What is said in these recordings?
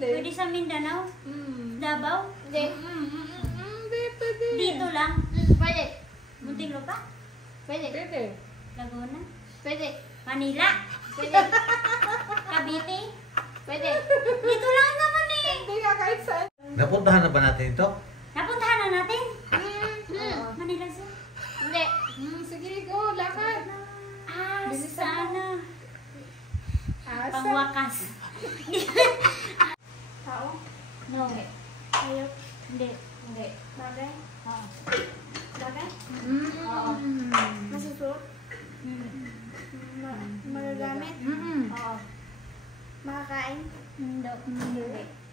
Pwede sa Mindanao? Davao? Hindi. Pwede. Dito lang? Pwede. Muntinlupa? Pwede. Pwede. Laguna? Pwede. Manila? Pwede. Cavite? Pwede. Dito lang naman eh! Hindi nga kahit saan. Napuntahan na ba natin ito? Napuntahan na natin? Manila siya? Hindi. Sige, go. Lakad. Sana. Asa? Pangwakas. Tao? No. Hayop? Hindi. Hindi. Bagay? Oo. Bagay? Oo. Masusuot? Magagamit? Oo. Makakain? Hindi.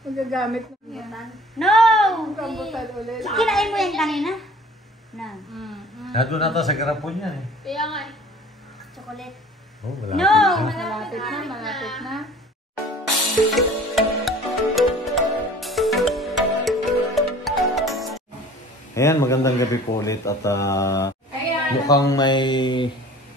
Magagamit na. Rambutan? No! Rambutan ulit. Kinain mo yan kanina? No. Nandun na ito sa garapon yan eh. Kaya nga eh. Chocolate. Oh, malapit No! na. Malapit na, malapit na. Ayan, magandang gabi po ulit at mukhang may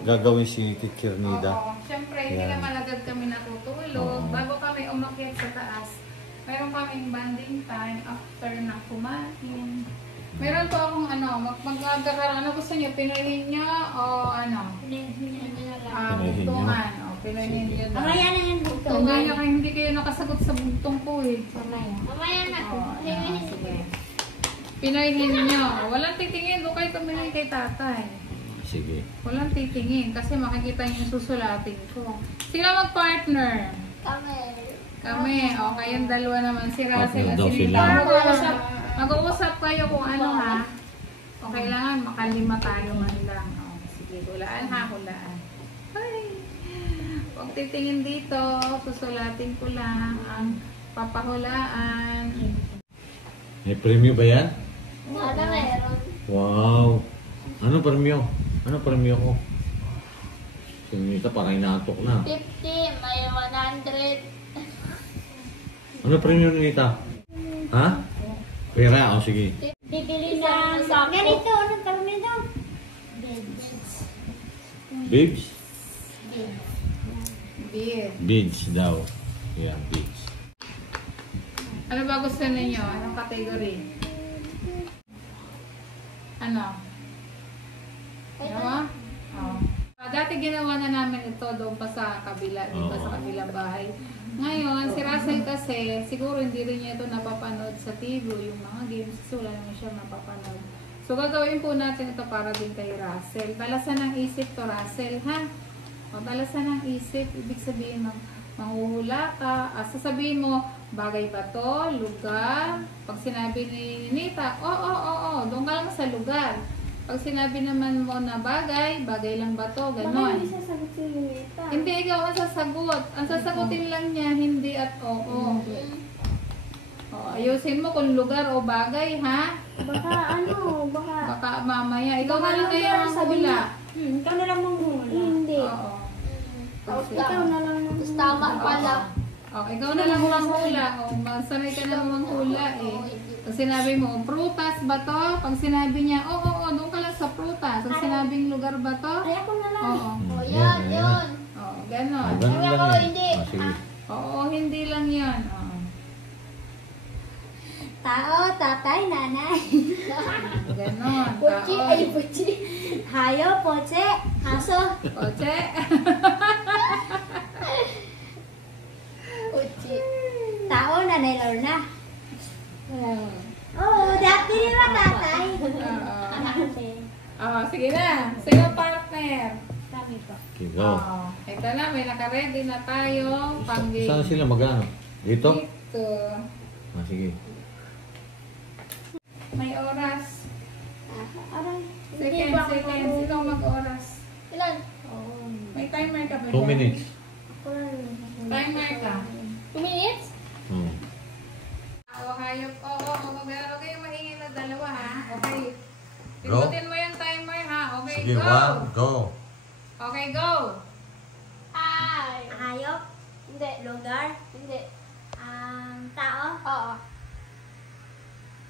gagawin si Teacher Nida. Oo. Siyempre, hindi Yan. naman agad kami natutulog. Bago kami umakyat sa taas, mayroon kaming banding time after na kumain. Meron po akong magkakaroon. Ano gusto niyo? Pinoyhin niyo o ano? Pinoyhin niyo. Bugtungan. O, pinoyhin niyo daw. Mamaya na yan. Hindi kayo nakasagot sa bugtong ko eh. Mamaya na. Sige. Pinoyhin niyo. Walang titingin. Doon kayo tumingin kay tatay. Sige. Walang titingin kasi makikita niyo yung susulatin ko. Sino mag-partner? Kami. O, kayong dalawa naman. Si Russell at Partner daw si sila. Nita. Mag-uusap kayo kung ano ha. O kailangan makalima tayo man lang. O, sige, hulaan ha, hulaan. Ay. Huwag titingin dito. Susulatin ko lang ang papahulaan. May premyo ba yan? Sana meron. Wow! Ano premyo? Ano premyo ko? Si Nita parang inaantok na. 50, may 100. Ano premyo ni Nita? Ha? Pera, o sige. Bibili na ganito. Anong tawag nito? Bibs? Beer. Bids daw. Yeah, bids. Ano ba gusto ninyo? Anong category? Ano? Ano? Oh. Dati ginawa na namin ito doon pa sa kabila, di ba sa kabilang bahay. Ngayon, si Russell kasi, siguro hindi rin niya ito napapanood sa TV, yung mga games, kasi wala naman siya napapanood. So, gagawin po natin ito para din kay Russell. Talasan ng isip to, Russell, ha? O, talasan ng isip, ibig sabihin, manghuhula ka. Sasabihin mo, bagay ba to? Lugar? Pag sinabi ni Nita, oo, doon ka lang sa lugar. Pag sinabi naman mo na bagay, bagay lang ba to? Ganon. Hindi sasagot si Luita. Hindi ikaw ang sasagot. Ang sasagutin lang niya, hindi at oo. O, ayusin mo kung lugar o bagay, ha? Baka mamaya. Ikaw na lang ngayon ang hula. Ikaw na lang manghula. Hindi. Oo. Ikaw na lang. Tapos tama pala. O, ikaw na lang manghula. O, sanay ka na manghula eh. Pag sinabi mo, prutas ba to? Pag sinabi niya, oo, doon ka lang sa prutas. Pag sinabing lugar ba to? Ay, ako na lang. Oo. O, yan, yun. Oo, ganon. Ganun lang Ako, yan. hindi. Sige. Oo, hindi lang yan. Oo. Tao, tatay, nanay. Ganon. Puchi, Tao. ay puchi. Hayo, poche, aso. Oche. Puchi. Tao, nanay, Lorna. Oo, dati rin na tatay. Oo, sige na. Sino partner? Kami po. Okay, go. Oo. Ito na, may nakaready na tayo. Saan sila mag-ano? Dito? Dito. Sige. May oras. Aray. Second. Sino mag-oras? Ilan? Oo. May timer ka ba 2 minutes. Timer ka. 2 minutes? O, hayop. Oo, huwag kayong maingin na dalawa, ha? Okay. Go. Pindutin mo yung timer, ha? Okay, Sige, go. 1, go. Okay, go. Ay. Hayop, Hindi. lugar, Hindi. tao, Oo.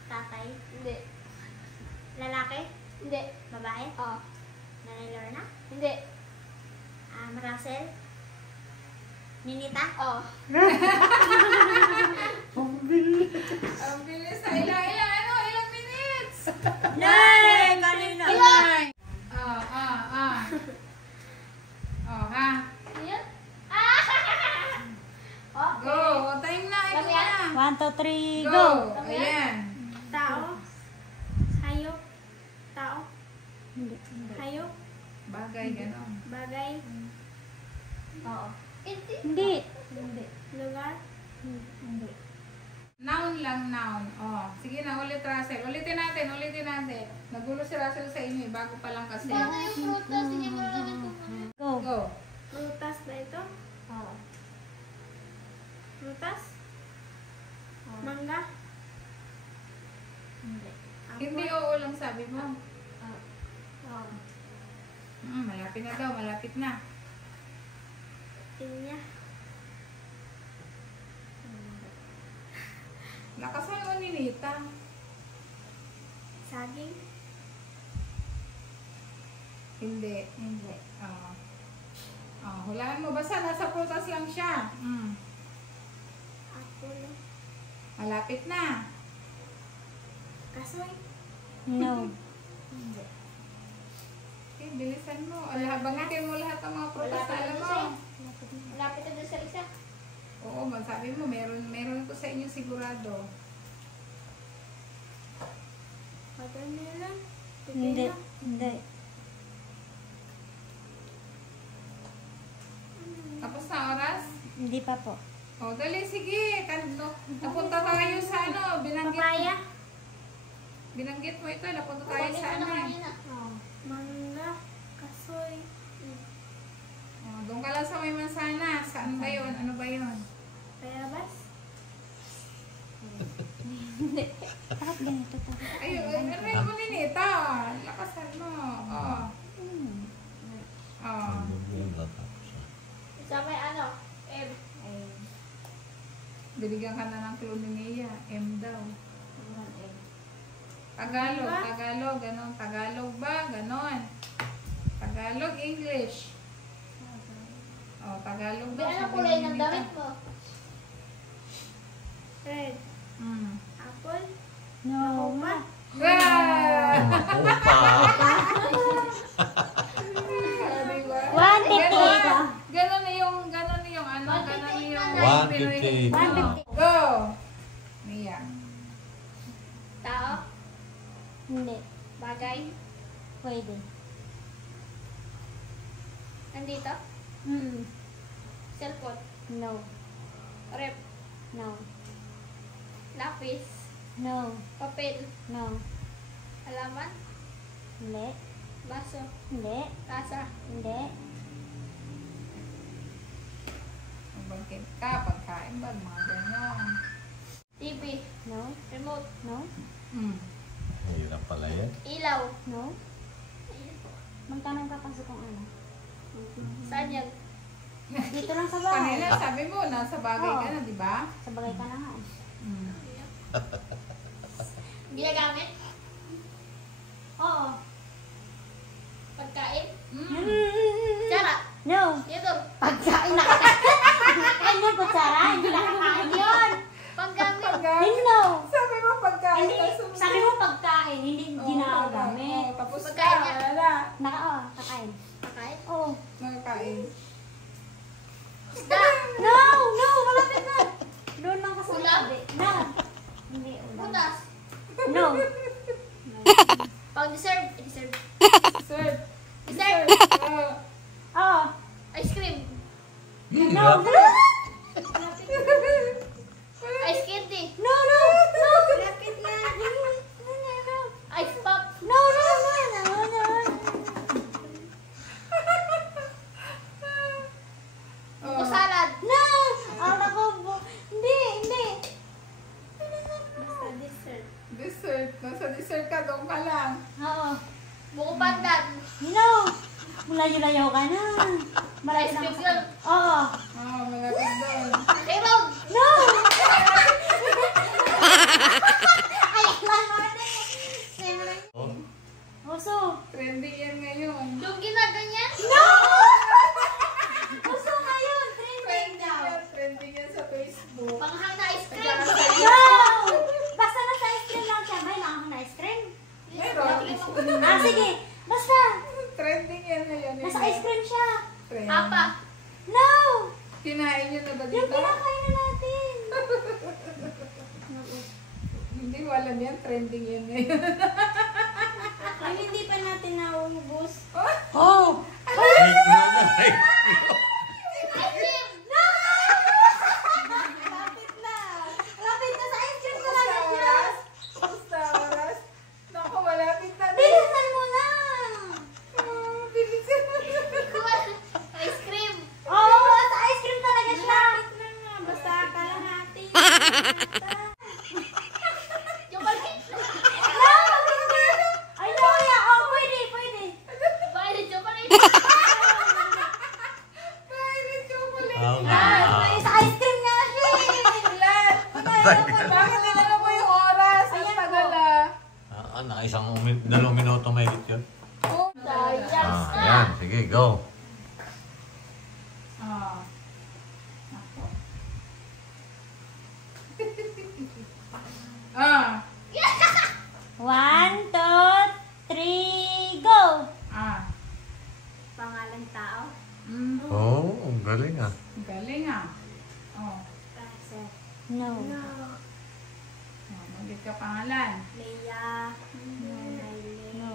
tatay, Hindi. lalaki, Hindi. babae, Oo. nanay Lorna, Hindi. Russell, Ninita, Oo. 3, Go! go! Ayan. Tao. Hayop. Tao. Hayop. Bagay, gano'n. Bagay. Oo. Hindi. Hindi. Lugar. Noun lang, noun. Oh, sige na, ulit Russell. Ulitin natin. Nagulo si Russell sa inyo, bago pa lang kasi. Paano yung prutas? Hindi mo lang ito. Go. Go. Prutas ba ito? Oo. Prutas? Mangga? Hindi. Hindi oo lang sabi mo. Oo. Malapit na daw, malapit na. Pinya. Lakasan mo ni Nita. Saging. Hindi. Hindi. Hulaan mo. Basta nasa prutas lang siya. Apple. Malapit na. Kasoy. No. Okay, bilisan mo. Bangitin mo lahat ng mga prutas na alam mo. Malapit na doon sa isa. Oo, magsabi mo. Meron ko sa inyo sigurado. Watermelon. Hindi. Pipino. Hindi. Tapos na oras? Hindi pa po. O, dali, sige. Napunta tayo sa ano. Papaya. Binanggit mo ito. Napunta tayo sa ano. Mangga. Kasoy. Doon ka lang sa may mansanas. Saan ba yun? Ano ba yun? Bayabas. Bakit ganito to? Ayun, ano mo din ito? Lakasan mo. Oh. Oh. Sa may ano? M. Binigyan ka na ng clue ni Nia. M daw. Tagalog, ganon. Tagalog ba? Ganon. Tagalog, English. Oh, Tagalog ba? Ano kulay ng damit mo? Red. Apple. No. Uma. Diba? 150. Ganon na yung ano, ganon na yung 150. Go! Nia. Tao. Hindi. Bagay. Pwede. Nandito. Cellphone. No. Rep. No. Lapis. No. Papel. No. Halaman. Hindi. Baso. Hindi. Tasa. Hindi. Magbangkit ka, pagkain ba, mga ganon. TV. No. Remote. No. Hirap pala yan. Ilaw. No. Magtanong ka pa sa kung ano. Saan yan? Dito lang sa bahay. Kanina, sabi mo, nasa bagay ka na, di ba? Sa bagay ka na nga. Ginagamit? Oo. Pagkain? Mm. Tsara. No. Yodor. Pagkain na nakakain yung kutsara. Hindi nakakain yun. Panggamit. Pagkain. No. Sabi mo pagkain. Hindi. tapos sumunod. Sabi mo pagkain, hindi Oo, ginagamit. oo, tapos Pagkain ka, niya. wala. Kakain. Pagkain? Oo. Nakakain. Isda. No! No! Malapit na! Doon lang ka sa Ulam? labi. No! Hindi ulam. Putas. No! Pang dessert. Dessert. Sir. Dessert. Oo. Ice cream. No! No! Ice candy. No! No! No! Lapit na. No! No! Ice pop. No! No! No! No! No! Buko salad. No! Ala ko po. Hindi! Hindi! Basta dessert. Dessert. Nasa dessert ka, doon ka lang. Oo. Buko pandan. No! Malayo-layo ka na. Malapit Ice na cream ka yun. sa... Oo. Oh, malapit doon. Playroad. No! Ay, lang Oso. Trending yan ngayon. Yung ginaganyan. No! Oso ngayon. Trending daw. Trending yan sa Facebook. Panghang na ice cream. Kaya sa No! Basta nasa ice cream lang siya. May nakakang na ice cream. Meron. Ah, sige. Basta. Trending yan ngayon. Nasa ice cream siya. Trend. Apa. No! Kinain nyo na ko alam yan. Trending yan ngayon. Ay, hindi pa natin naubos. Oh! Ay, Lapit na. Lapit na sa ice cream talaga siya. Basta oras. Naku, malapit na. Bilisan mo na. Bilisan mo na. Ice cream. Oo, sa ice cream talaga siya. Lapit na nga. Basta kalahati. Chocolate. Ay, Loya. Oh, pwede, pwede. Violet chocolate. Violet chocolate. Ay, sa ice cream nga siya. Ilan? Bakit nilala mo yung oras? Ang Ayan tagal po. ah. Isang 2 minuto may yun. Oh, Sayang. Ayan, sige, go. Ah. Ako. Ah. 1, 2, 3, go. Ah. Pangalan tao. Oh, ang galing ah. Galing ah. Oh. No. Oh, magit ka pangalan. Leia. No.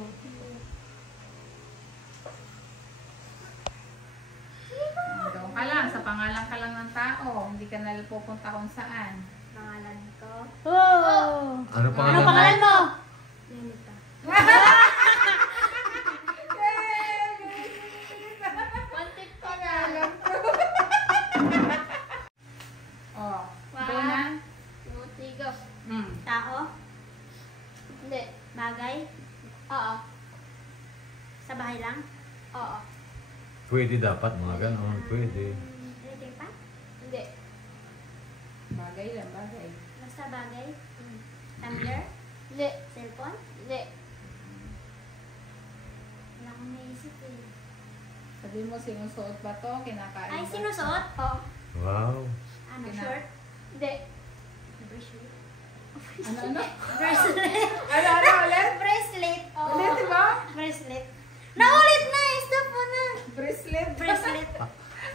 Doon ka lang. Sa pangalan ka lang ng tao. Hindi ka na pupunta kung saan. Pangalan ko. Oh. Ano Ano pangalan mo? pangalan mo? Lenita. Wanted pa na. Pangalan ko. Oh. Doon na. Mutigo. Tao? Hindi. Bagay? Oo. Sa bahay lang? Oo. Pwede dapat mga ganon, pwede. Pwede pa? Hindi. Bagay lang, bagay. Basta bagay? Tumbler? Hindi. Cellphone? Hindi. Wala akong naisip eh. Sabi mo, sinusuot ba to? Kinakain Ay, ba? sinusuot? Oo. Wow. Ano, Pina- short? Hindi. Bracelet? Ano? Bracelet? Ano ulit? Bracelet? Ulit, di ba? Bracelet. Naulit na! Stop mo na! Bracelet. Bracelet.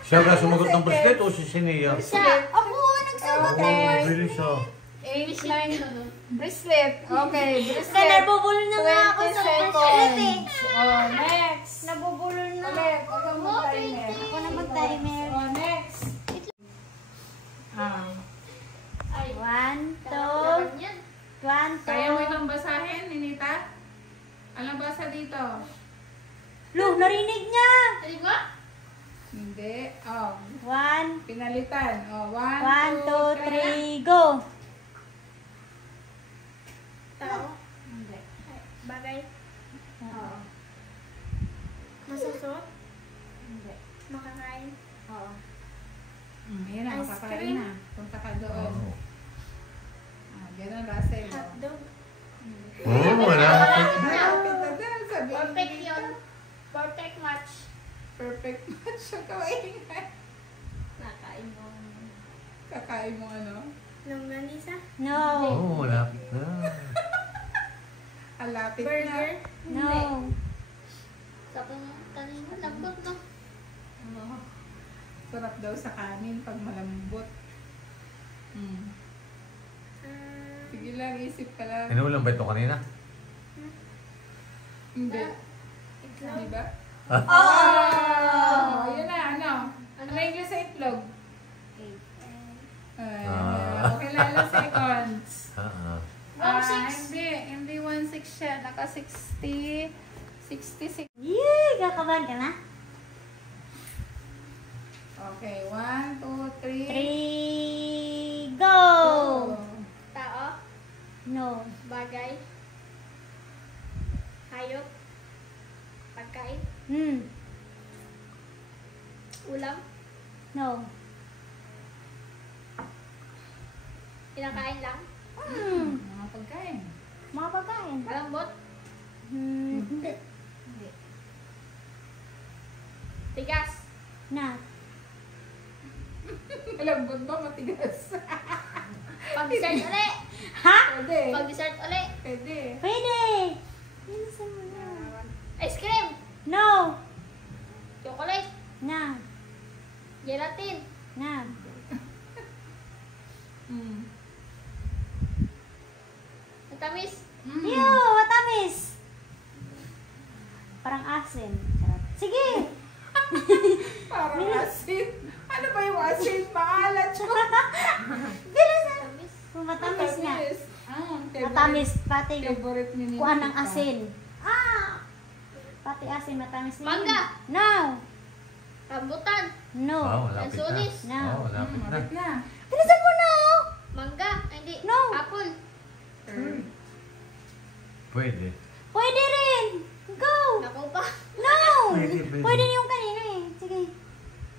Siya ka sumagot ng bracelet o si Sineya? Siya! Ako! Nagsagot ng Okay. Bilis siya. 8, 9, bracelet. Okay, Kasi bracelet. nabubulol na nga ako 20 sa bracelet eh. seconds. Oh, next. Nabubulol na. Ulit. Huwag kang mag-timer. Ako na mag-timer. Oh, next. Ah. Ay. 1, 2, Laban yan. 1, 2. Kaya mo itong basahin, Ninita? Anong basa dito? Lu, narinig niya! Di ba? Hindi. Oh, 1, pinalitan. Oh, 1, 1, 2, 3. 2, 3, go! Tao. Hindi. Bagay. Oo. Masusuot? Hindi. Makakain? Oo. Yun na, Ice makakain cream? na. Punta ka doon. Oh. Ah, ganun, Russell. oh. Hotdog? Oh, wala. Malapit na din, sabi. Perfect yun. Perfect match. Perfect match ang kawaingan. Nakain mo. Kakain mo ano? Longganisa? No. Oh, wala na. Alapit na. Burger? No. Sa kanina, lambot no? Oo. Sarap daw sa kanin pag malambot. Sige lang, isip ka lang. Inuulam ba ito kanina? Hindi. Itlog? Di ba? Oh! Yun na, ano? Ano yung English sa itlog? Okay lang, ilang seconds. Hindi 1.6 siya. Naka 60, 66. Yee! Kakabahan ka na? Okay, 1, 2, 3. 3, go! Tao. No. Bagay. Hayop. Pagkain. Ulam. No. Kinakain lang. Mga pagkain. Mga pagkain. Malambot. Hindi. Tigas. Na. Malambot ba? Matigas. Pag-dessert uli. Ha? Pwede. Pag-dessert uli. Pwede. Pwede! Bilisan mo na. Ice cream. No! Chocolate. Na. Gelatin. Na. Mm. 1, 2, Matamis. Yo, matamis. Parang asin. Charot. Sige. Parang asin. Ano ba yung asin? Maalat siya. Bilisan. Kung matamis nga. Matamis. Pati yung Favorite ni kuha ng asin. Pati asin, matamis din. Mangga. No. Rambutan. No. malapit na. Lansunis. No. Malapit na. Mabit na. Bilisan mo na, oh. Mangga. Ay, hindi. No. Apple. Pwede. Pwede rin. Go. Naku pa. No. Pwede. Pwede yung kanina eh. Sige.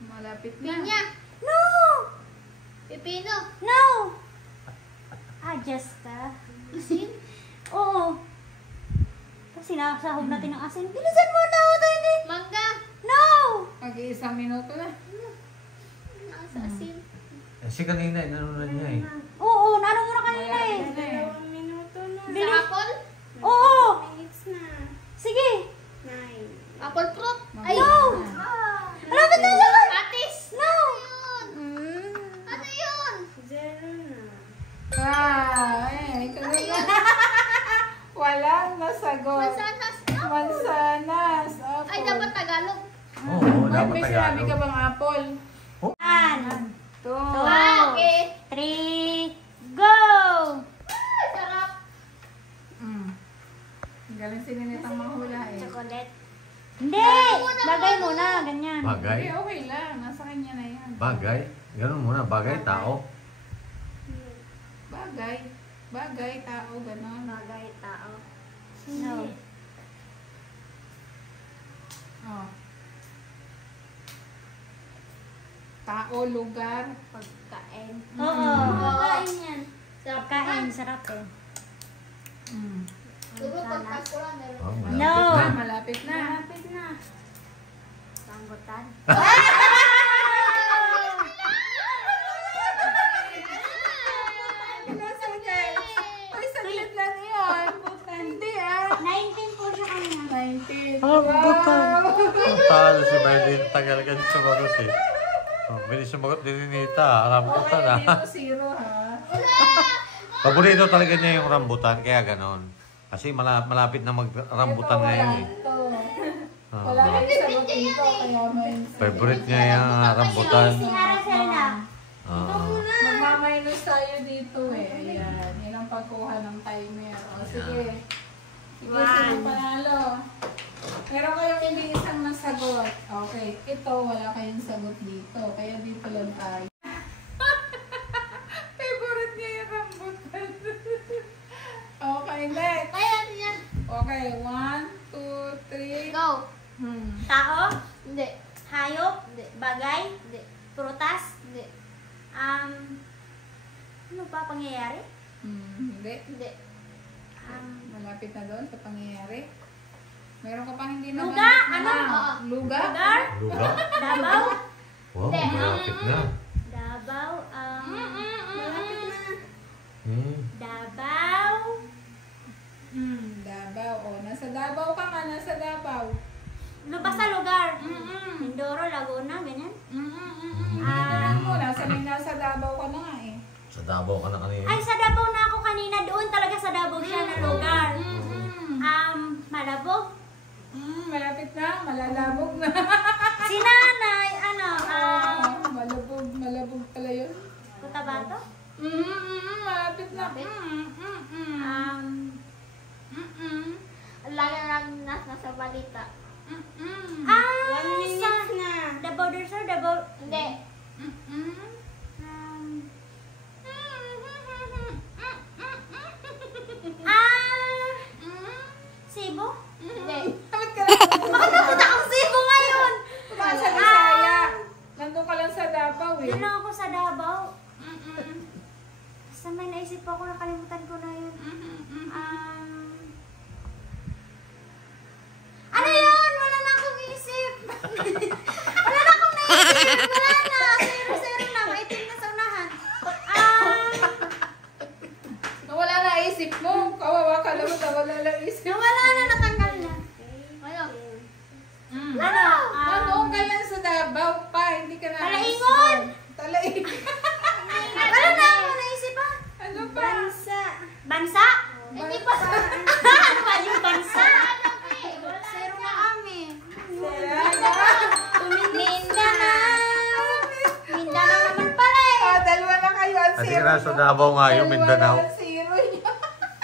Malapit na. Pinya. No. Pipino. No. Adjust ka. Asin. Oo. Kasi nakasahog natin ng asin. Bilisan mo na, oh, Tony. Mangga. No. Mag-iisang minuto na. Nasa asin. Kasi kanina, inanunan niya eh. Oo, naano mo na kanina eh. Malapit na eh. Sa apple. Oo. Sige. Apple fruit. Ay! No. Malapit na naman. Atis. No. Ano yun? Ito na. Walang nasagot. Mansanas. Mansanas. Apple. Ay, dapat Tagalog. Oo, Ay, dapat may sinabi ka Tagalog. bang apple? 1, Two. Bakit? 3, go. Ay, sarap. Galing si Ninitang mahula eh. Chocolate. Hindi. Bagay mo na, ganyan. Bagay. Okay, okay lang. Nasa kanya na yan. Bagay. Ganun muna. Bagay, tao. Bagay. Bagay, tao, gano'n. Bagay, tao. No. Oh. Tao, lugar. Pagkain. Oo. Pagkain yan. Sarap Pagkain, sarap eh. Siguro pagkain ko lang. Oh, No. malapit na. Malapit na. Malapit na. Rambutan. Ay, saglit lang yun. Hindi ah. 19 po siya kanina. 19. Oh, Ang talo si Maylin. Tagal ka niya sumagot eh. Oh, bilis sumagot din ni Nita. Rambutan Okay, ah. dito zero ha. Paborito talaga niya yung rambutan. Kaya ganon. Kasi malapit na mag-rambutan Ito, ngayon wala eh. to. Oo. Wala kang sagot dito, kaya may... Favorite niya yung rambutan. Si Aracel na. Oo. Magmaminus tayo dito eh. Ayan, yun ang pagkuha ng timer. O sige. Sige, sino panalo? Meron kayong hindi isang nasagot. Okay, ito wala kayong sagot dito. Kaya dito lang tayo. Favorite niya yung rambutan. Okay, next. Kaya yan. Okay, 1, 2, 3. Go. Tao, Hindi. hayop, Hindi. bagay, Hindi. prutas, Hindi. ano pa pangyayari? Hindi. Hindi. Malapit na doon sa pangyayari. Meron ka pa hindi naman. Lugar? Ano? Lugar? Lugar, Lugar? Davao, Wow, malapit na. Davao, malapit na. Davao, Davao. O, nasa Davao ka nga. Nasa Davao. basta lugar. Mindoro, Laguna, ganyan. Tingnan mo, nasa Davao ka na nga eh. Sa Davao ka na kanina. Ay, sa Davao na ako kanina. Doon talaga sa Davao siya na lugar. Malabog. Malapit na, malalabog na. Si nanay, Malabog pala yun. Cotabato? Malapit na. Lagi lang nasa balita. Sa Davao del Sur, Davao. Hindi. Cebu? Hindi. Bakit ka lang? Bakit napunta akong Cebu ngayon? Sa Bisaya. Nandun ka lang sa Davao eh. Doon lang ako sa Davao. Basta may naisip ako, nakalimutan ko na yun. Ano yun? Wala na akong isip. Wala na akong naisip. Wala na. Zero na. Maitim na sa unahan. Nawala na isip mo. Kawawa ka naman, nawala na isip. Wala na, natanggal na. Ano? Ano? Nandun ka lang sa Davao pa, hindi ka na... Talaingon! Talaingon! Wala na akong naisip ah. Ano pa? Bansa? Hindi Davao nga yung Mindanao. Zero niya.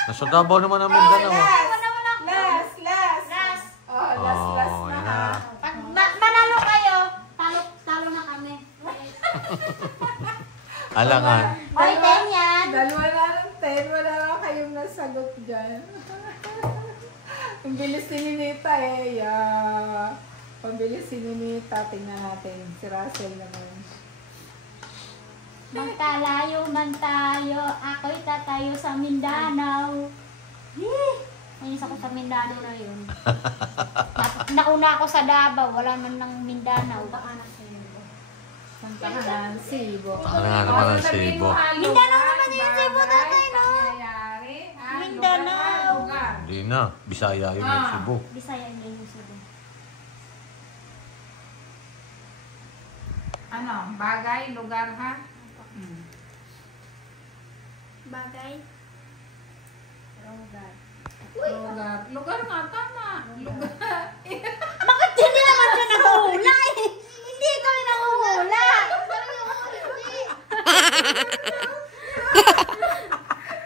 Nasa Davao naman ang Mindanao. Last. Last Oh, na yan ha. na. Pag manalo kayo, talo na kami. Alangan. Oy, 10 yan. Dalawa na ng 10. Wala na kayong nasagot dyan. Ang bilis ni Ninita eh. Pambilis si Ninita. Tingnan natin. Si Russell naman. Magkalayo man tayo, ako'y tatayo sa Mindanao. Nainis ako sa Mindanao na yun. Nauna ako sa Davao, wala man ng Mindanao. Santa Ana, Cebu. Ano nga naman ang Cebu? Mindanao naman yung Cebu, tatay, no? Mindanao. Mindanao. Hindi na. Bisaya yun yung Cebu. Bisaya niya yung Cebu. Ano? Bagay, lugar ha? Bagay. Lugar. Lugar. Lugar nga, tama. Lugar. Bakit hindi naman siya nahuhula eh? Hindi kami nahuhula.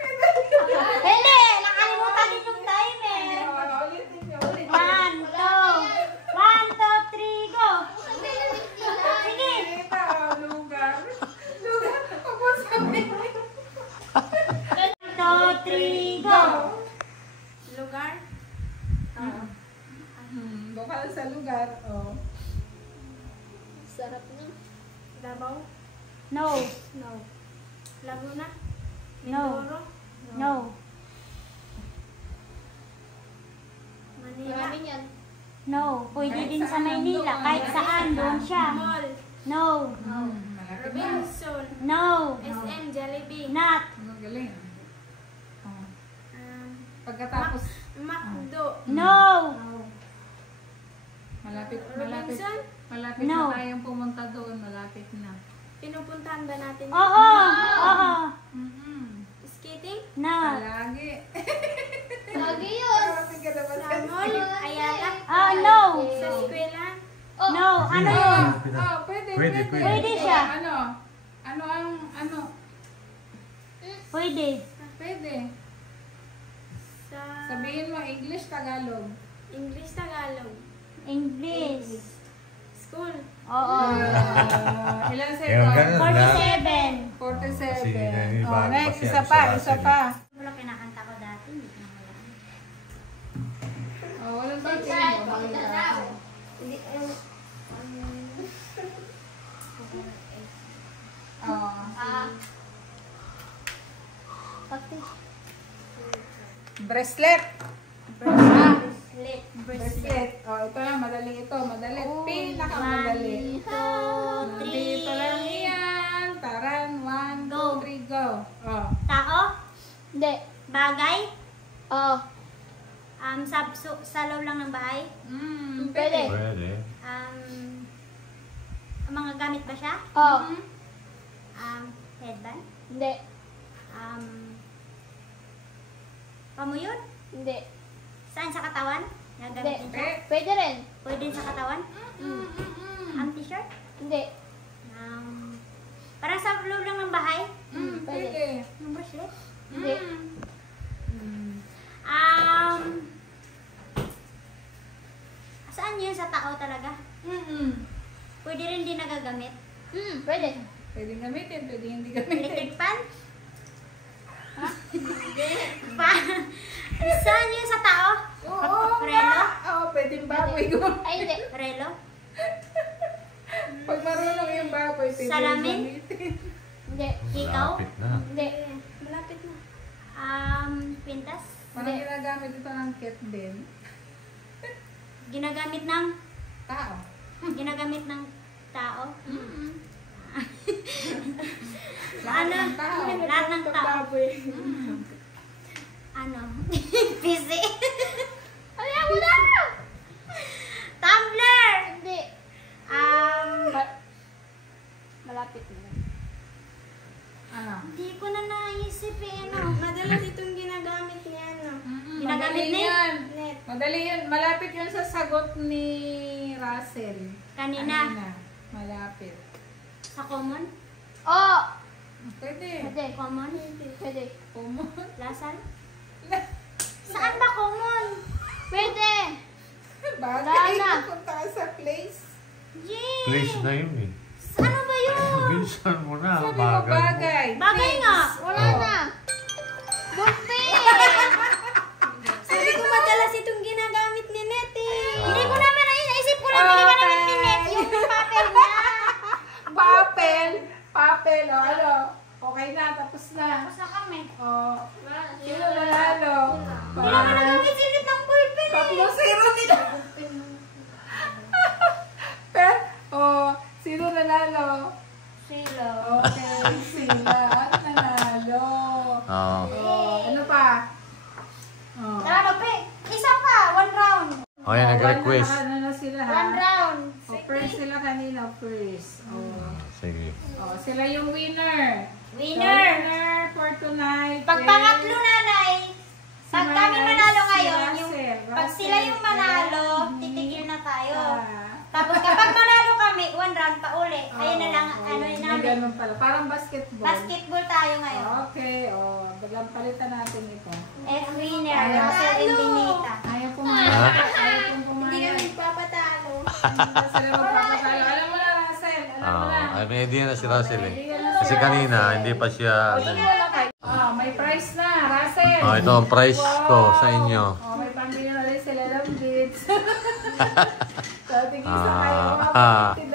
Hindi, nakalimutan din yung timer. Ulitin niyo. 1, 2, 3, go. Sige. Ninita, lugar. Lugar. Ako sabi. 1, 2, 3, go. Lugar? Doon ka lang sa lugar. Oh. Sarap na. Davao? No. No. Laguna? No. No. Manila? Maraming yan. No. Pwede din sa Maynila. Kahit saan, doon siya. Mall? No. Malapit na. Robinson? No. SM Jollibee? Not. Ang galing. Oh. Pagkatapos, McDo? No. malapit Robinson? na No. tayong pumunta doon. Malapit na. Pinupuntahan ba natin? Oo. Oo. Skating? Not. Lagi. Lagi yun. Parating ka naman Sa mall? Ayala? No. Sa eskwela? No. Ano yun? Pwede. Pwede siya. Ano? Pwede. Pwede. Sa Sabihin mo, English, Tagalog. English, Tagalog? English. School? Oo. Ilan Yung ganun seconds? na. 47. 47. Kasi may Oh, bago next, kasi isa ano pa. sa Russell. Wala kinakanta ko dati. Hindi ko na malala. Oh, walang teacher mo. Oh. Pati. Bracelet. Bracelet. Bracelet. Oh, ito na. Madali ito. Madali. Pinakamadali. 1, 2, Dito lang yan. Taran. 1, 2, 3, go. Oh. Tao? Hindi. Bagay? Oo. Sa loob lang ng bahay? Pwede. Pwede. Mga gamit ba siya? Oo. Headband? Hindi. Pamuyod? Hindi. Saan sa katawan? Gagamitin siya? Pwede rin. Pwede sa katawan? T-shirt? Hindi. Parang sa loob lang ng bahay? Pwede. Yung bracelet? Hindi. Saan yun sa tao talaga? Pwede rin din nagagamit? Pwede. Pwede gamitin. Pwede hindi gamitin. Electric fan? Fan? Saan yun sa tao? Oo. Relo? Oo, pwede baboy ko. Ay, hindi. Relo? Pag marunong yung baboy, pwede Salamin? gamitin. Hindi. Ikaw? Lapit na. Hindi. Malapit na. Pintas? Parang ginagamit ito ng kit din. Ginagamit ng? Tao. Ginagamit ng tao? Lahat Ano? ng tao. Lahat ng tao. Ano? Busy? Wala! Tumbler! Hindi. Malapit na. Ano? Hindi ko na naisip eh. Ano? Madalas itong ginagamit niya, no? Ginagamit Madali ni? yan. Net. Madali yun. Malapit yun sa sagot ni Russell. Kanina. Malapit. Sa common? Oo. Pwede. Pwede. Common. Pwede. Common. Lasal? Saan ba common? Pwede. Bagay. Wala na. Punta ka sa place. Yay! Place na yun eh. Ano ba yun? Bilisan mo na. Sabi mo bagay. Bagay nga. Wala na. Ballpen. Sabi ko madalas itong ginagamit ni Nete. Hindi ko naman naisip ko lang ginagamit ni Nete yung papel niya. Papel. O, ano? Okay na, tapos na. Tapos na kami. O, sino nanalo? Hindi naman nagamit silip ng ballpen eh. 3-0 nila. Sino nanalo? Silo. Okay, sila at nanalo. Oo. Ano pa? Ano pa? Isa pa. 1 round. O yan, nag-request. Ano na sila ha? 1 round. First sila kanina, first. Sige. Sila yung winner. Winner. Winner for tonight. Pag pangatlo nanay, pag kami manalo ngayon, pag Russell, sila yung manalo, titigil na tayo. Ah. Tapos kapag manalo kami, 1 round pa uli. Ayun na lang, ano yun May namin. ganun pala. Parang basketball. Basketball tayo ngayon. Okay, biglang palitan natin ito. And winner, Russell and Benita. Ayaw pumayag. Ayaw pong pumayag. Hindi kami papatalo. Sila magpapatalo. Alam mo na, Russell. Alam mo na. Ay, may idea na si Russell eh. Kasi kanina, hindi pa siya... May prize na, Russell. Ito ang price ko sa inyo. May pambili na rin sila ng beads. So, tigisa kayo. $50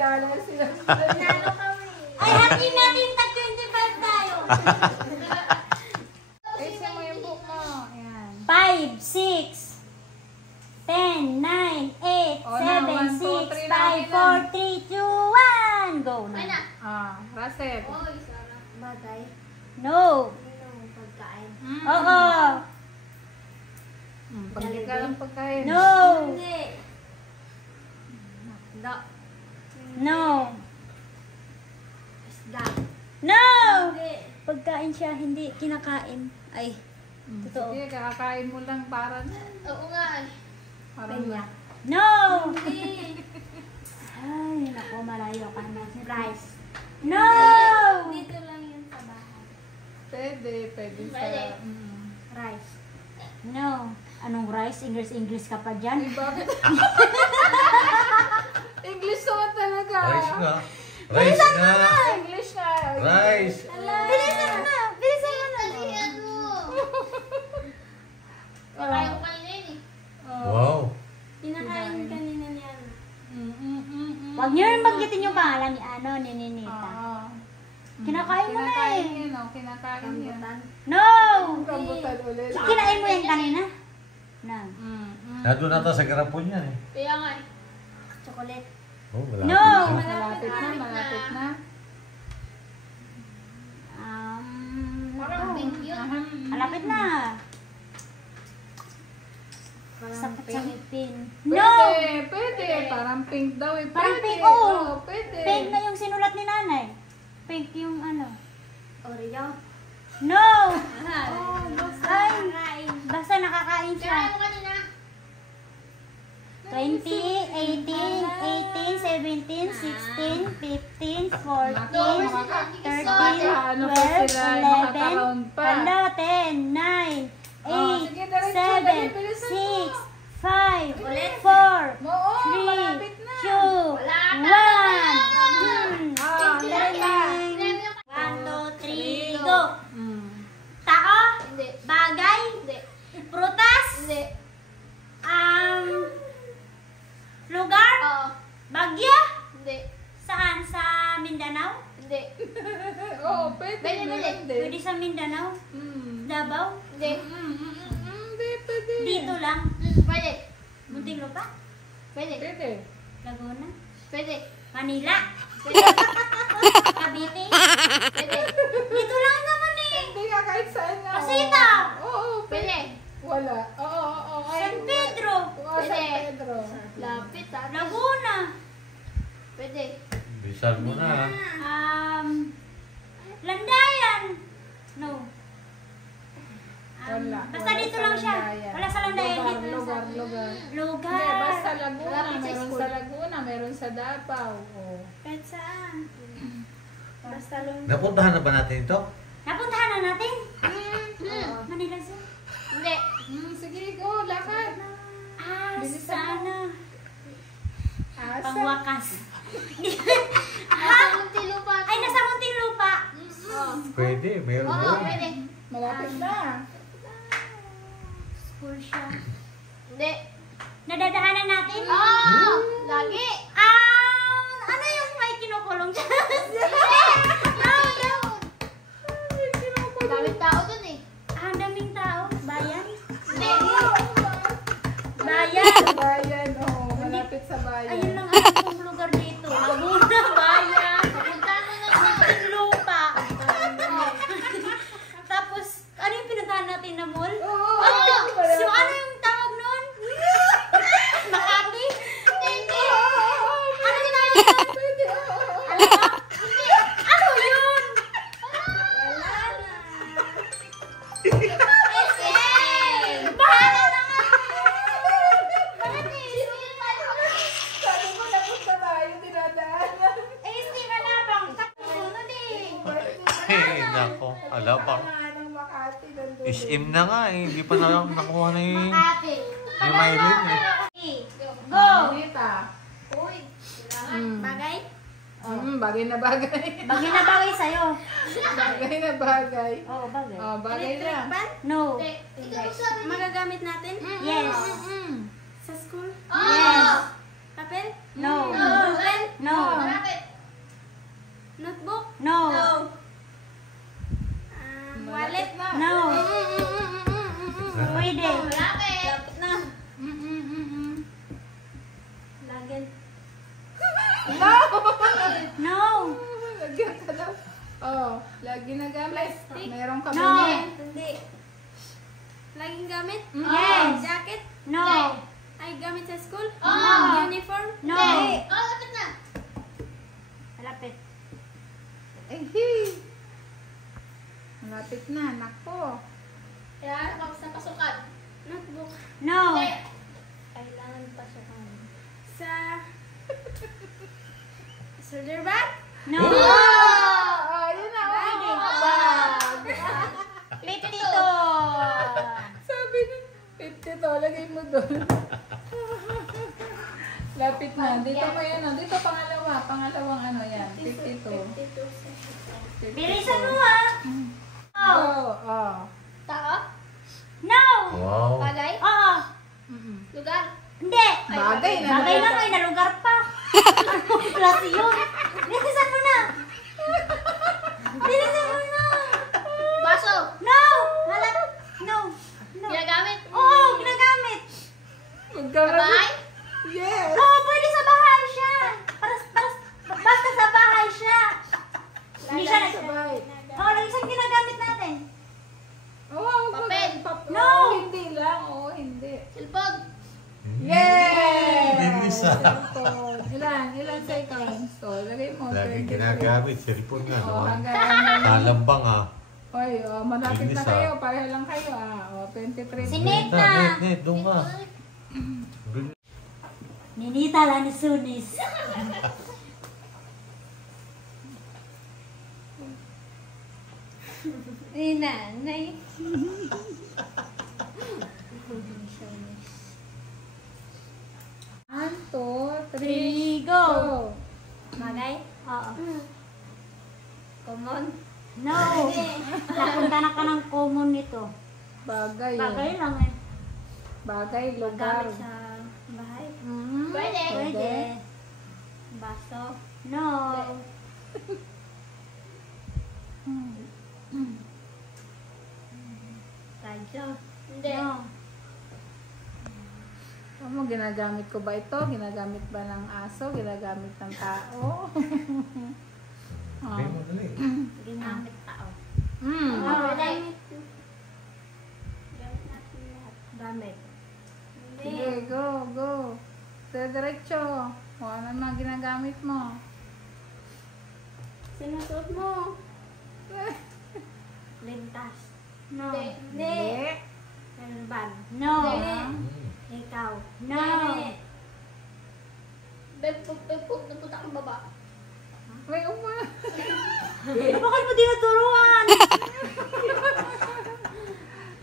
sila. Nanalo kami. Ay, hatiin natin tag 25 tayo. Isa mo yung book mo. Ayan. 5, 6, 10, 9, 8, Oh, na, 1, 7, 2, 3 6, na, 5, 4, 3, 2, 1. Go Ay na. na. Russell. Oy, sarap. Bagay. No. Ano pagkain? Oo. Pagli ka ng pagkain. No. Hindi. Da. No. Isda. No. Hindi. Pagkain siya, hindi kinakain. Ay, totoo. Sige, kakakain mo lang para Oo nga. parang No. Hindi. Ay, naku, malayo ka na. Rice. No. Dito lang yun sa bahay. Pwede sa... Pwede. Rice. No. Anong rice? English ka pa dyan? Bakit? English naman talaga. Rice nga. Rice nga. English na. Rice. Bilisan mo na. Bilisan mo na. Dalihan mo. Kakain ko kanina yun eh. Wow. Kinakain kanina niya. Huwag niyo rin banggitin yung pangalan ni ni Ninita. Kinakain mo na eh. Kinakain yun, kinakain yun. No. Rambutan ulit. Kinain mo yan kanina? No. Nandun na sa garapon yan eh. Kaya nga eh. Chocolate. Oh, wala. No. Malapit na. Parang pink yun. Malapit na. Sakit sa ngipin. No! Pwede. Parang pink daw eh. Parang Pwede. pink, oo. Pwede. Pink na yung sinulat ni nanay. Pink yung ano. Oreo. No! Basta Ay, kakain. basta nakakain Kaya siya. mo kanina. 20, 18, 18, 17, 16, 15, 14, 13, 12, 11, 10, 9, 8, 7, 6, 5, 4, 3, 2, 1. Galing. 1, 2, 3, go! Tao? Hindi. Bagay? Hindi. Prutas? Hindi. Lugar? Oo. Bagyo? Hindi. Saan? Sa Mindanao? Hindi. Oo, pwede. Pwede, pwede. Pwede sa Mindanao? Davao? Hindi. Pwede. Dito lang? Pwede. Muntinlupa? Pwede. Pwede. Laguna? Pwede. Manila? Pwede. Cavite? Pwede. Dito lang naman eh! Hindi ka kahit saan nga. Pasita? Oo, Pwede. Wala. Oo. San Pedro? Oo, San Pwede. Pedro. Lapit ah. Laguna? Pwede. Bisan mo na. Landayan? No. Wala. Basta Wala dito sa lang siya. Landayan. Wala sa Landayan. Lugar, Dito lang sa... lugar. Lugar. Hindi, basta Laguna. Malapit sa Meron school. sa Laguna, meron sa Davao. Oo. Kahit saan. Basta lang. Napuntahan na ba natin ito? Napuntahan na natin. Manila Zoo. Hindi. Sige, go, lakad. Sana. Asa? Pangwakas. Nasa Muntinlupa. Ay, nasa Muntinlupa. Pwede, meron Oo, doon. pwede. Malapit na. School siya. Hindi. Nadadaanan natin? Oo! Lagi! Ano yung may kinukulong dyan? Daming tao dun eh. Daming tao. Bayan? Hindi. Bayan. Bayan, oo. Malapit sa bayan. Ayun lang ang lugar dito. Laguna, Bayan. Punta mo na sa... Muntinlupa. Tapos, ano yung pinuntahan natin na mall? Oo. So, ano yung tawag nun? Makati? Hindi. Ano yung tawag nun? Pwede, oo. Ano ba? Ano yun? Bahala na nga. Sabi mo, napunta tayo, dinadaanan. Hindi ka na bang sunod eh. Eh, nako. Ala pa. Ng Makati, nandun. SM na nga eh. Hindi pa na lang nakuha na yung Makati. Mylene eh. Go! Nita. Uy. Bagay? Bagay na bagay. Bagay na bagay sa'yo. Bagay na bagay. Oo, bagay. Oh, bagay na. No. Hindi. Ikaw sabi. Magagamit natin? Yes. Sa school? Yes. Papel? No. Pen? No. Malapit. Notebook? No. Wallet na. No. Pwede. Malapit. Lapit na. Lagyan. No. Lagyan ka daw. Oh, lagi na gamit. Meron ka ba No. niya? Hindi. Laging gamit? Yes. Jacket? No. Ay, gamit sa school? Oo. Uniform? No. Oh, lapit na. Malapit. Malapit na, nako. Kaya tapos na pasukan. Notebook? No. Hindi. Kailangan pasukan. Sa... Shoulder bag? No. Oh, yun na. Pwede. Oh, bag. Litito. Sabi ni 50 to, lagay mo doon. Lapit na. Dito mo yan. Oh. Dito pangalawa. Pangalawang ano yan. 52. Bilisan mo ah. Go. Oh. Tao? No. Wow. Bagay? Oo. Lugar? Hindi. Bagay na. Bagay na may nalugar pa. Anong klase yun? Bilisan mo na. Bilisan mo na. Baso? No. Halap. No. No. Ginagamit? Oo, ginagamit. Bahay? Yes. Oo, pwede sa bahay siya. Basta sa bahay siya. Hindi siya nag... Sabay. Oo, lagi siyang ginagamit natin. Oh, Papel. No. No. Hindi lang. Oo, hindi. Cellphone? Yes! Bilis ah. Cellphone. Ilan seconds? So, lagay mo. Lagi 23. ginagamit. Cellphone nga Oh, naman. hanggang Talambang ah. Oy, oh, malapit na Bilis, kayo. Pareho lang kayo. Oh, 23. Si Nita. Net, doon ka. Ninita Lanisunis. Nanay. 1, 2, 3, 3, go! go. Bagay? Oo. Common? No. Napunta na ka ng common nito. Bagay. Bagay eh. lang eh. Bagay, lugar. Gamit sa bahay. Pwede. Pwede. Baso? No. Radyo? Hindi. No. Ano, ginagamit ko ba ito? Ginagamit ba ng aso? Ginagamit ng tao? Oh. Ginamit tao. Pwede. Gamit. Sige, go. Diretso. O, ano na ginagamit mo? Sinusuot mo. Lintas. No. Hindi. Ban. No. Ikaw. No. Bepuk, napunta kang baba. Wait, Bakit mo tinuturuan?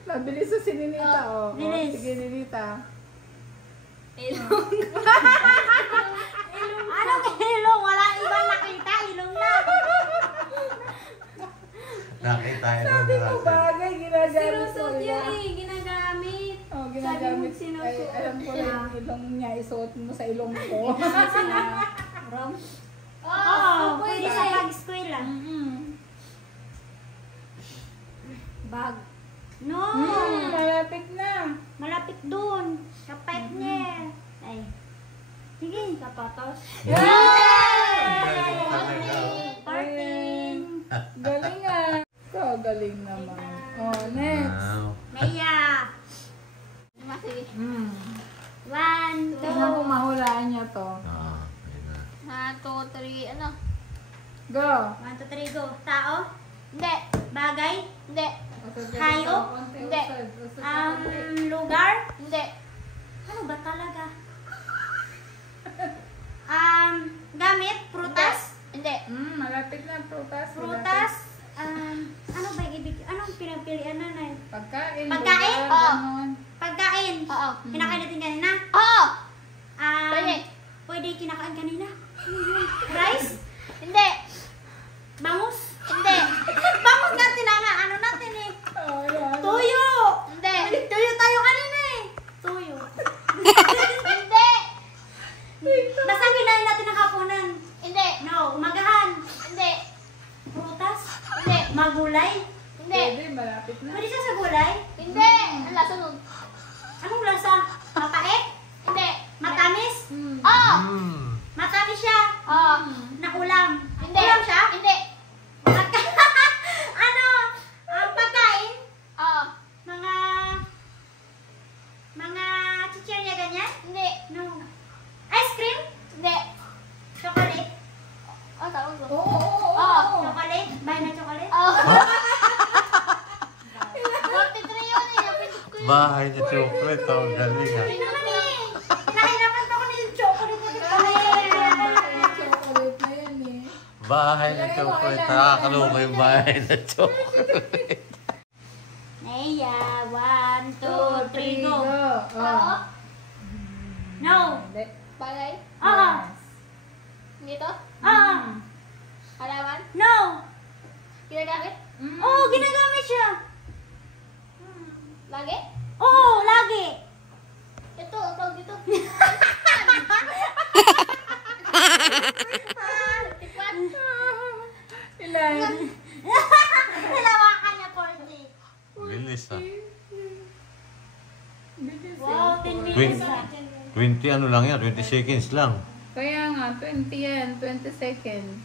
Mabilis sa si Ninita, oh. Bilis. Sige, Ninita. Ilong. Anong ilong? Wala ibang nakita. Ilong na. Nakita yun. Sabi mo bagay, ginagamit mo Sinusot yun yan. eh. Ginagamit. Oh, ginagamit. Sabi mo, Ay, sinusot alam ko niya. yung ilong niya, isuot mo sa ilong ko. Rom? Oo, Pwede pwede. sa pag-eskwela. Bag. No. Malapit na. Malapit dun. Sa pipe niya. Ay. Sige. Sapatos. Parting. Galing ah. Ikaw, galing naman. Oh, next. Wow. Maya. Sige. 1, 2. Tingnan ko mahulaan niya to. Ah, ayun na. 1, 2, 3, ano? Go. 1, 2, 3, go. Tao. Hindi. Bagay. Hindi. Hayop? Hindi. Lugar. Hindi. Ano ba talaga? Gamit. Prutas. Hindi. Malapit na prutas. Prutas. Ano ba yung ibig? Anong pinapilian na na? Pagkain. Pagkain? lugar, Oo. ganon. Pagkain. Oo. Kinakain natin kanina. Oo. Pwede. Pwede. Pwede kinakain kanina. Rice. Hindi. Bangus. Hindi. Bangus natin na nga. Ano natin eh. Oh, yan. Tuyo. Hindi. Tuyo tayo kanina eh. Tuyo. Hindi. Basta kinain natin ng hapunan. Hindi. No. Umagahan. Hindi. Prutas. Hindi. Magulay. Hindi. Pwede, malapit na. Pwede siya sa gulay. Hindi. Ang lasa nun. Anong lasa? Mapait? Hindi. Matamis? Oo. Matamis siya. Oo. Na ulam. Hindi. Ulam siya? Hindi. Ano? Pagkain? Oo. Mga chichirya ganyan? Hindi. No. Ice cream? Hindi. Chocolate? Oh, tawag ko. Oo. Chocolate? Bahay na chocolate? Oo. 43 yun eh. Napindot ko yun. Bahay na chocolate. Oh, galing ah. Hindi naman eh. Pinahirapan ako ng chocolate. Chocolate na yan eh. Bahay na chocolate. Nakakaloka yung bahay na chocolate. Naya, 1, 2, 3, go. Oo. No. Hindi. Bagay. Oo. Dito. Oo. Halaman. No. Ginagamit. Oo, ginagamit siya. Lagi. Oo, lagi. Ito. Tawag dito. Tikman. Ilan? Nilawakan niya, Cordy. Bilis ah. Wow, 10 minutes. Wait. ah. 20 ano lang yan, 20 seconds lang. Kaya nga, 20 yan. 20 seconds.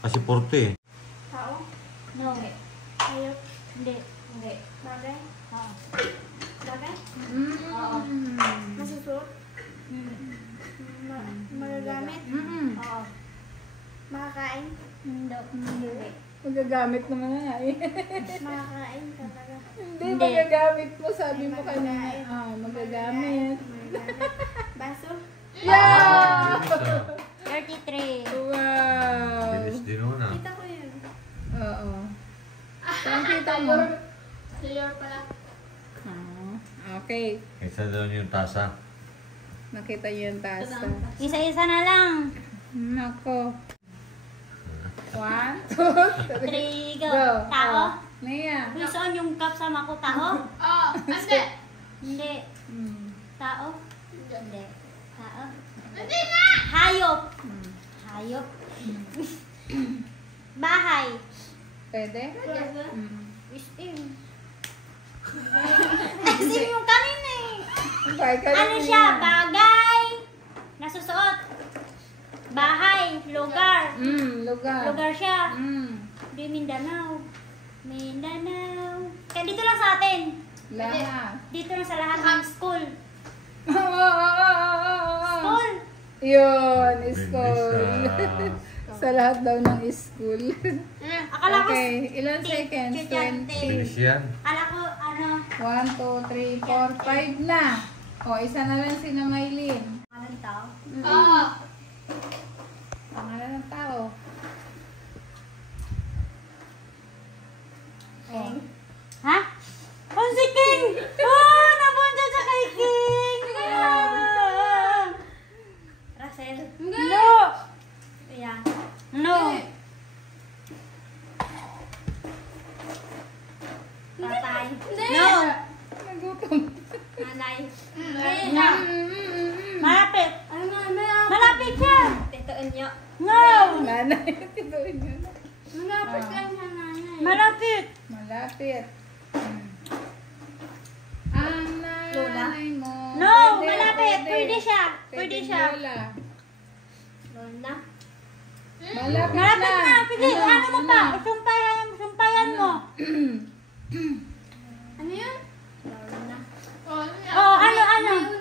Kasi 40 eh. Tao? No. Hayop? Hindi. Hindi. Bagay? Oo. Bagay? Masusuot? Magagamit? Oo. Makakain? Hindi. Magagamit naman na nga eh. Makakain talaga. Hindi, Hindi. magagamit mo. Sabi mo Magagamit. kanina. Ah, magagamit. Baso? Yeah! Bilis ah. 33. Wow! Bilis din nun ah. Kita ko yun. Oo. Saan kita mo? Clear pala. Ah, okay. Isa daw yung tasa. Nakita niyo yung tasa. Isa-isa na lang. Nako. 1, 2, 3, go. Go. Tao? Nia. Uy, saan yung kasama ko? Tao? Oo. Hindi. Hindi. Mm. Tao? Hindi. Tao? Hindi na! Hayop. Hayop. Bahay. Pwede? Mm. Wistim. Wistim yung kanina eh. Ano siya? Bagay. Nasusuot. Bahay. Lugar. Lugar. Lugar siya. Mm. Di Mindanao. Mindanao. Kaya dito lang sa atin. Lahat. Dito lang sa lahat ng school. School. Yun, Bilis school. ah. Sa lahat daw ng school. Akala ko Okay, ilan ti- seconds? estudyante. 20. Bilis yan. Akala ko ano. 1, 2, 3, 4, 5 na. O, isa na lang si na Maylin. Anong tao? Oo. Pangalan ng tao. Oh. Ha? Oh, si King! Oh, napunta sa kay King! Russell. No! Ayan. No! Tatay. No! Nagutom. Nanay. No! Malapit! Ay, mama. Malapit siya! Tito Unyo. No! Nanay. Tituin yun. Malapit lang sa nanay. Malapit! Malapit. Ang nanay mo. No! Malapit! Pwede siya! Pwede siya! Lola. Lola. Malapit Malapit na! Sige, ano mo pa? Ano? Sumpayan mo! Ano yun? Lola. Oh, ano?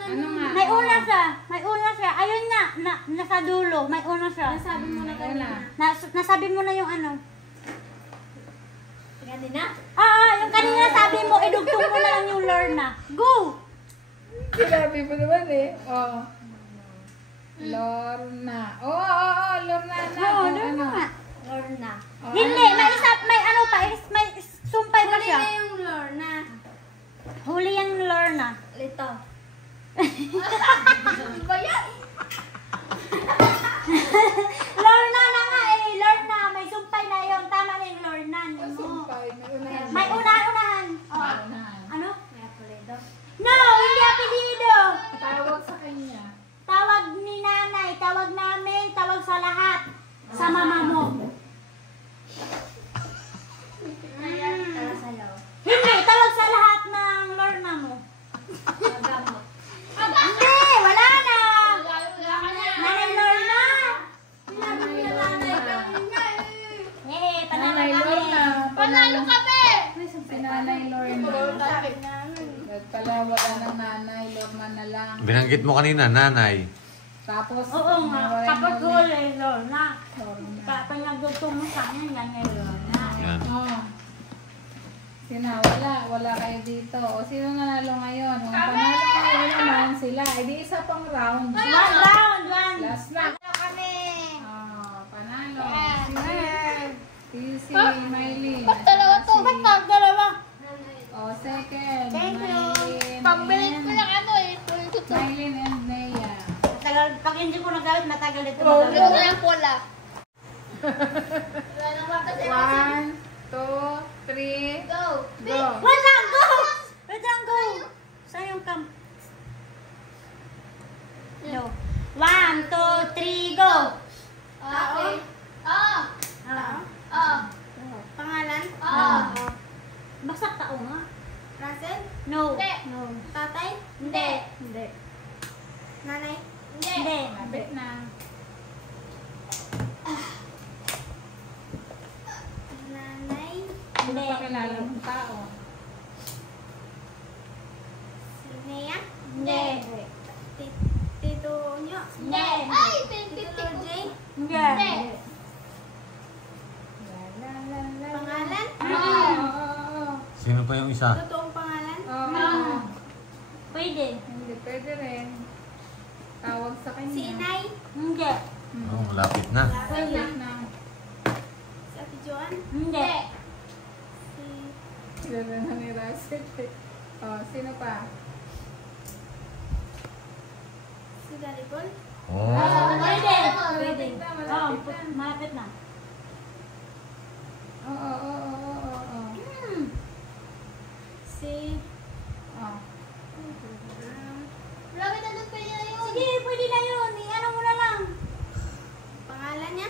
Ano nga? May una siya! May una siya! Ayun nga! Nasa dulo! May una siya! Nasabi mo na Wala. kanina. Nasabi mo na yung ano? Kanina? Yung kanina sabi mo, idugtong mo na lang yung Lorna. Go! Sinabi mo naman eh. Oh. Lorna. Lorna na. Oo, Oh, Lorna nga. Lorna. Oh, Hindi, may ano pa, may sumpay pa Huli siya. na yung Lorna. Huli yung Lorna. Lito. Ano ba yan? Lorna na nga eh, Lorna. May sumpay na yun. Tama na yung Lorna. Sumpay. May unahan. May unahan. Oh. Unahan. Ano? May apuledo. No, hindi apelido. Tawag sa kanya. Tawag ni nanay, tawag namin, tawag sa lahat. Sa mama mo. Tara sayaw. Hindi, tawag sa lahat ng Lorna mo. Magamot. Hindi, wala na. Nanay Lorna. Eh, panalo Nanay kami. Lorna. Panalo kami! Si Nanay Lorna. Nagpala wala ng nanay. Lorna na lang. Binanggit mo kanina, nanay. Tapos, Oo nga, nawala kapag yung ulit. huli, Lorna. Lorna. Kapag nagdutong mo sa akin, ganyan Lorna. Yan. Oh. Sina, wala kayo dito. O sino nanalo ngayon? Kung panalo kayo naman sila, edi isa pang round. One round, one. Last na. Kami. Oh, panalo. Yes. Si Maylin. Dalawa to. Ba't pag dalawa? Oh, second. Thank you. Maylin Pambili ko and- lang ano eh. Tuloy ko to. Maylin and Nea. Matagal, pag hindi ko nagalit, matagal ito. Tuloy ko magalit. lang pula. Wala nang mata si Rosie. 1, 2, 3, Go. go. Wait lang, go! Wait lang, go! Saan yung camp? No. 1, 2, 3, go! Okay. Pangalan? Basta tao nga. Russell? No. Hindi. No. Tatay? Hindi. Hindi. Nanay? Hindi. Malapit na. Nanay? Ano Hindi. pa kilala mong tao? Si Nea? Hindi. Tito Unyo? Hindi. Ay! Tito Jay? Hindi. Pangalan? Oo. Sino pa yung isa? Totoong pangalan? Oo. Pwede. Hindi, pwede rin. Tawag sa kanya. Si Inay? Hindi. Oh, malapit na. Pwede na. Si Ate Joan? Hindi. Si... Kilala na ni Russell. Oh, sino pa? Si Daddy Paul? Oh. Pwede. Malapit na, malapit na. Malapit na. Oo. Si... Oh. Marami na doon pwede na yun. Sige, pwede na yun. Ano mo na lang. Pangalan niya?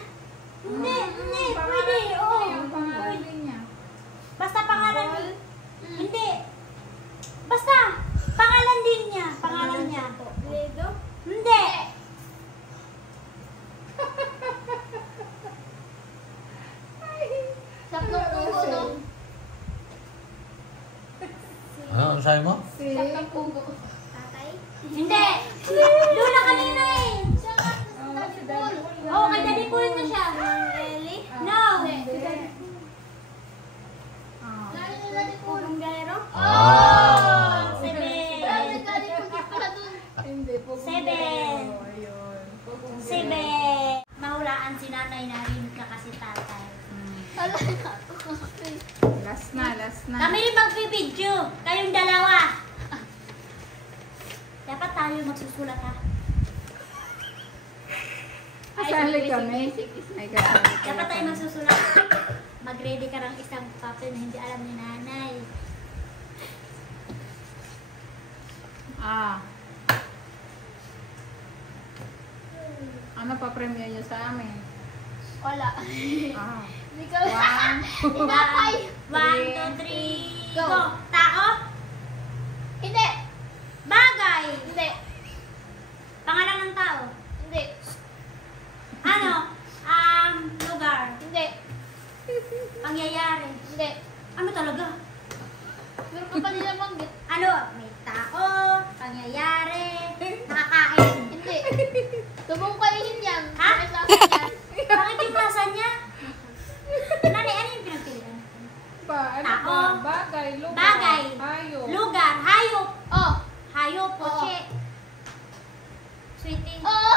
Hindi, hindi. Pwede. Pangalan Oo. niya, yung pangalan niya. Basta pangalan niya. Hindi. Basta. Pangalan din niya. Pangalan niya. Ledo? Hindi. Saklong pugo, no? Ano sabi mo? Si... Saklong pugo. Tatay? Hindi. Doon na kanina eh. Siya nga, Oh, Daddy si Paul. Daddy Paul. Oo, kay Daddy Paul na siya. Eli? No. Hindi. Lalo ni Daddy Paul. Pulong galero? Oh! Seven. Daddy Paul pala dun. Hindi po. Seven. Ayun. Seven. Mahulaan si nanay na rin ka kasi tatay. Alay ka. Last na. yung magbibidyo. Kayong dalawa. Dapat tayo magsusulat ha. Kasali kami. Ay, kasali Dapat tayo magsusulat. Mag-ready ka ng isang papel na hindi alam ni nanay. Ano pa premyo niyo sa amin? Wala. Hindi ko Tinapay. 1, 2, 3, go. Tao? Hindi. Bagay. Hindi. Pangalan ng tao? Hindi. Ano? Lugar. Hindi. Pangyayari. Hindi. Ano talaga? Meron pa nila manggit. Ano? May tao, pangyayari, nakakain. Hindi. Subong kainin yan. Ha? Bakit lasan yan? Bakit yung lasa niya? Nani, ano yung pinagpilian? Ano Tao. ba? Bagay, lugar, Bagay. hayop. Lugar, hayop. Oh. Hayop, Oo. kotse. Sweetie. Oo.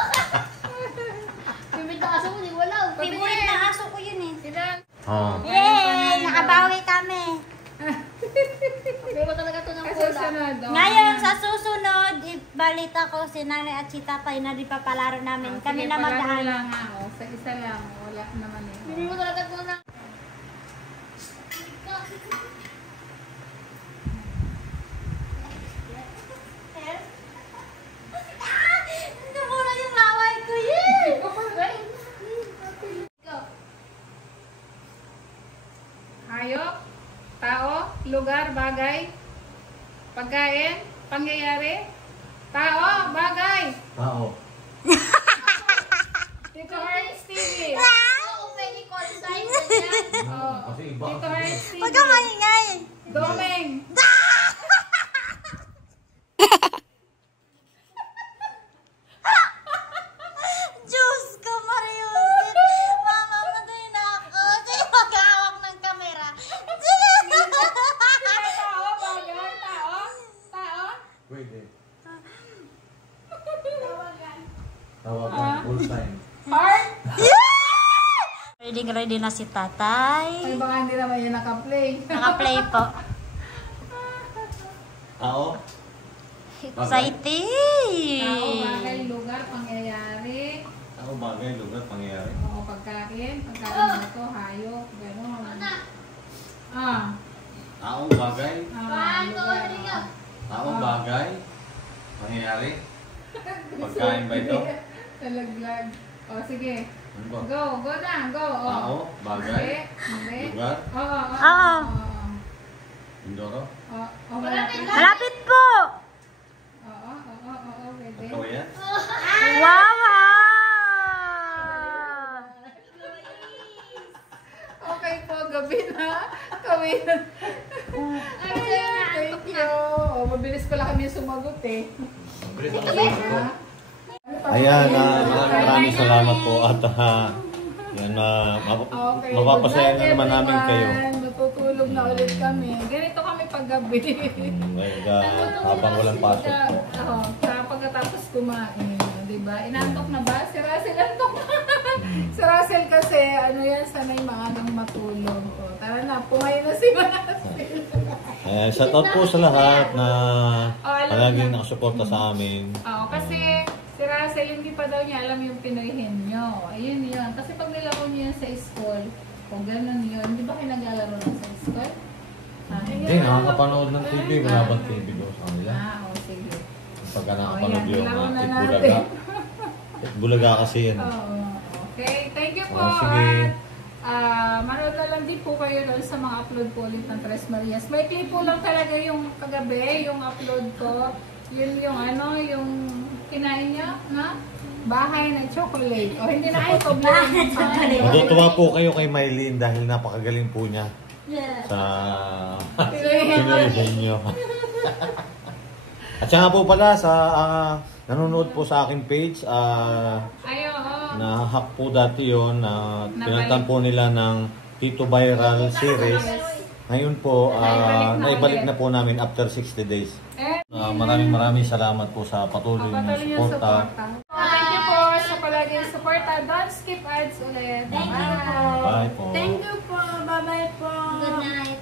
Bibit na aso mo, di wala. Favorite na aso ko yun eh. Sila. Oh. Yay! Nakabawi kami. Pero talaga ito ng Ay, pula. susunod. Ngayon, sa susunod, ibalita ko si Nanay at si Tatay na di papalaro namin. Kami na Palaro magdaan. lang ako. Sa isa lang. Wala naman eh. Bibit mo talaga ito ng... Namula yung laway ko, yay! Hayop, tao, lugar, bagay, pagkain, pangyayari, tao, bagay. Tao. Tito Ernst TV. Oo, pwede call sign. Ganyan. Oh. Kasi iba. Tito Ernst TV. Huwag ka maingay! Domeng. Diyos ko, Mariusin! Mamamatay na ako! Sino mag-awak ng kamera? Tao, bagay, tao, tao. Pwede. Tawagan. Tawagan. Full time. Heart. Ready na si Tatay. Ay, baka hindi naman yun naka-play. Naka-play po. Tao. Exciting! Tao, bagay, lugar, pangyayari. Tao, bagay, lugar, pangyayari. Oo, pagkain na to, hayop, gano'n. Tao, bagay. One, two, Lugar. three, go. Tao, bagay. Pangyayari. Pagkain ba ito? Talaglag. O, sige. Ano ba? Go na, go. O. Tao, bagay. Hindi. Lugar. Oo. Oo. Indoro. Malapit. Malapit po! Oo, pwede. Ito yan. Wow! Okay po, gabi na. Kawin na. Thank you. O, mabilis pala kami sumagot eh. Ayan, maraming salamat po at yan, Okay, mapapasaya good na night, naman namin kayo. everyone. Matutulog na ulit kami. Ganito kami paggabi. Habang walang pasok. Oo, pagkatapos kumain. Diba? Inantok na ba? Si Russell antok na. Si Russell kasi, ano yan, sanay maagang matulog. O, tara na, pumay na si Russell. Shout out po sa lahat na alam palaging na. nakasuporta sa amin. Oo, kasi si Russell, hindi pa daw niya alam yung Pinoyhin nyo. Ayun yun. Kasi pag nilaro niyo yan sa school, kung gano'n yun, di ba kayo naglalaro lang sa school? Hindi, nakakapanood ng TV. Wala bang TV doon sa kanila? Oo, sige. Pagka Oh, nakapanood yan, yung nilaro na Itbulaga. natin. Itbulaga kasi yan. Oo, okay. Thank you po. Oh, sige. At manood na lang din po kayo doon sa mga upload po ulit ng Tres Marias. May clip po lang talaga yung kagabi, yung upload ko. Yun yung ano, yung kinain niya na bahay na chocolate. O hindi na po ito bahay na chocolate. Matutuwa po kayo kay Mylene dahil napakagaling po niya sa Pinoyhin nyo. At saka po pala sa nanonood po sa aking page, Ay, oo. na-hack po dati yun, pinalitan po nila ng Tito Viral series. Ngayon po, naibalik na po namin after 60 days. Maraming salamat po sa patuloy na Patuloy yung suporta. Thank you po sa palaging suporta. Don't skip ads ulit. Thank you po. Bye po. Thank you po. Bye-bye po. Good night.